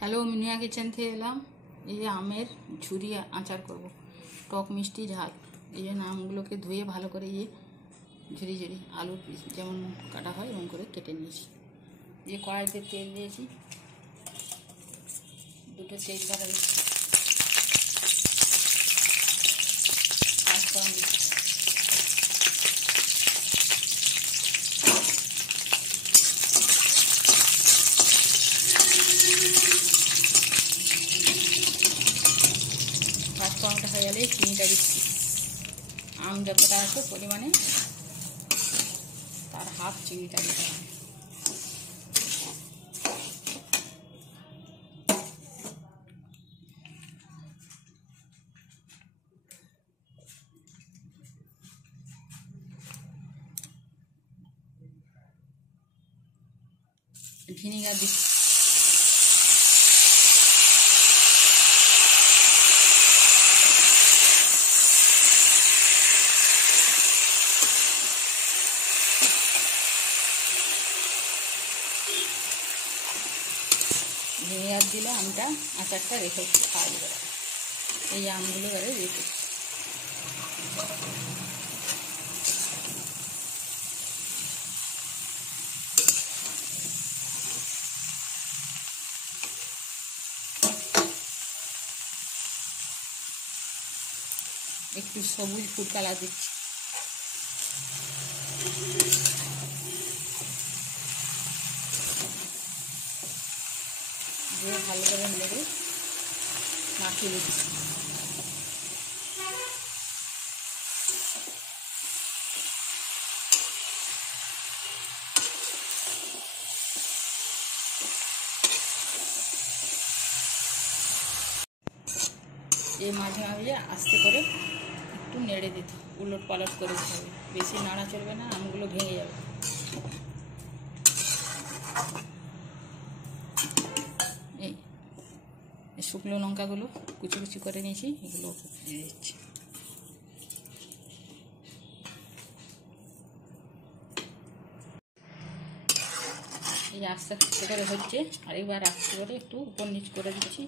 Hello, মিনিয়া kitchen থেকে এলাম। এই যে আমের ঝুরি আচার করব, টক মিষ্টি ঝাল। এই জন্য আমগুলোকে ধুয়ে ভালো করে ঝুরি ঝুরি আলু পিস যেমন কাটা হয় এমন করে কেটে নিয়েছি। এই কড়াইতে তেল দিয়েছি, দুটো তেজপাতা দিচ্ছি, পাঁচফোড়ন দিচ্ছি, পাঁচফোড়নটা হয়ে গেলে চিনিটা দিচ্ছি। আম যতটা আছে পরিমাণে তার হাফ চিনিটা দিতে হবে। ভিনিগার দিচ্ছি, ভিনিগার দিলে আমটা আচারটা রেখে খাওয়া যাবে। এই আমগুলো এবারে রেখে একটু সবুজ ফুড কালার দিচ্ছি, দিয়ে ভালো করে নেড়ে মাখিয়ে দিচ্ছি। এই মাঝে মাঝে আস্তে করে একটু নেড়ে দিতে, উলট পালট করে দিতে হবে, বেশি নাড়া চলবে না, আমগুলো ভেঙে যাবে। এই শুকনো লঙ্কাগুলো কুচি কুচি করে নিয়েছি, এগুলো দিয়ে দিচ্ছি। এই আস্তে আস্তে করে হচ্ছে, আরেকবার আস্তে করে একটু উপর নিচ করে দিচ্ছি।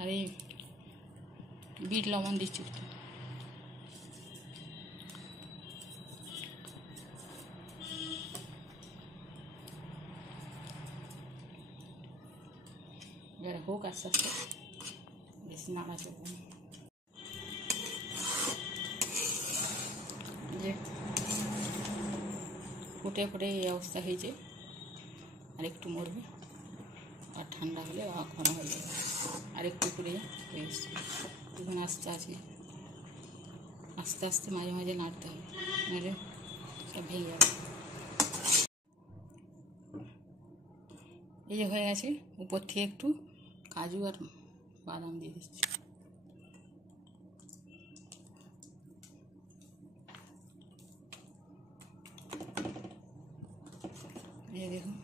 আর এই বিট লবণ দিচ্ছি একটু। এবারে হোক আস্তে আস্তে, বেশি নাড়া চলবে না। যে ফুটে ফুটে এই অবস্থা হয়েছে, আর একটু মরবে, আর ঠান্ডা হলে ঘন হয়ে যাবে। আর একটু করে বেশ এখন আস্তে আছে, আস্তে আস্তে মাঝে মাঝে নাড়তে হবে, নাহলে সব ভেঙে যাবে। এই যে হয়ে গেছে, উপর থেকে একটু কাজু আর বাদাম দিয়ে দিচ্ছি। এই দেখুন,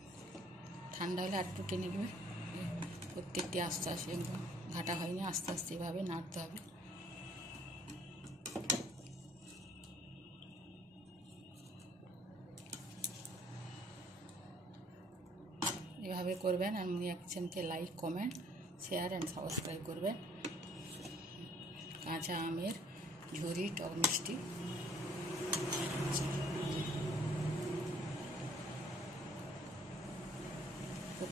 ঠান্ডা হলে আর একটু টেনে দেবে। প্রত্যেকটি আস্তে আস্তে, একদম ঘাটা হয়নি, আস্তে আস্তে এভাবে নাড়তে হবে। এভাবে করবেন, আর মিনিয়া কিচেনকে like, comment, share and subscribe করবেন। কাঁচা আমের ঝুরি টক মিষ্টি।